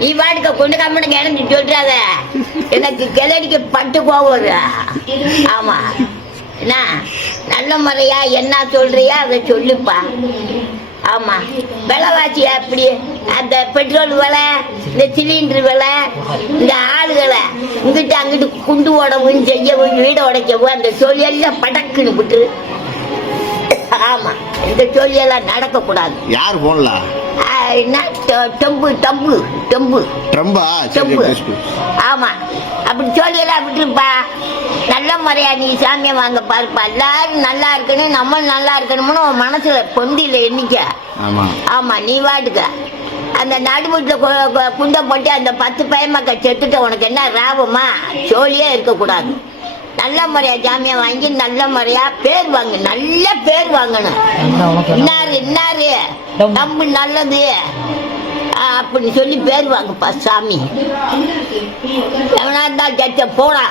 நீ பாட்டுக்க கொண்டு கம்மனுக்கு இறங்கி சொல்றாத, எனக்கு கிளடிக்கு பட்டு போகுது. ஆமா, என்ன நல்ல முறையா என்ன சொல்றியா அதை சொல்லுப்பா. ஆமா, விலைவாசி அப்படி, அந்த பெட்ரோல் விலை, இந்த சிலிண்டர் விலை, இந்த ஆளுகளை இங்கிட்ட அங்கிட்டு குண்டு ஓடவும் செய்யவும் வீடை உடைக்கவும் அந்த சொல்லியெல்லாம் படக்குன்னு விட்டு. ஆமா, இந்த சொல்லியெல்லாம் நடக்க கூடாது. யார் போன்ல ஆமா, அப்படி சொல்லியெல்லாம் விட்டுருப்பா. நல்ல முறையா நீ சாமியை வாங்க பாருப்பா. எல்லாரும் நல்லா இருக்கணும், நம்ம நல்லா இருக்கணும்னு உன் மனசுல பொந்தில எண்ணிக்க. ஆமா, நீ வாட்டுக்க அந்த நடுவுல குண்டை போட்டு அந்த 10 பயமாக்க செத்துட்ட உனக்கு என்ன லாபமா? சோழியே இருக்கக்கூடாது. நல்ல முறையா ஜாமியா வாங்கி நல்ல முறையா பேர் வாங்க, நல்ல பேர் வாங்கணும். இன்னாரு நம்ம நல்லது அப்படின்னு சொல்லி பேர் வாங்கப்பா சாமி. எவனா இருந்தா போடா.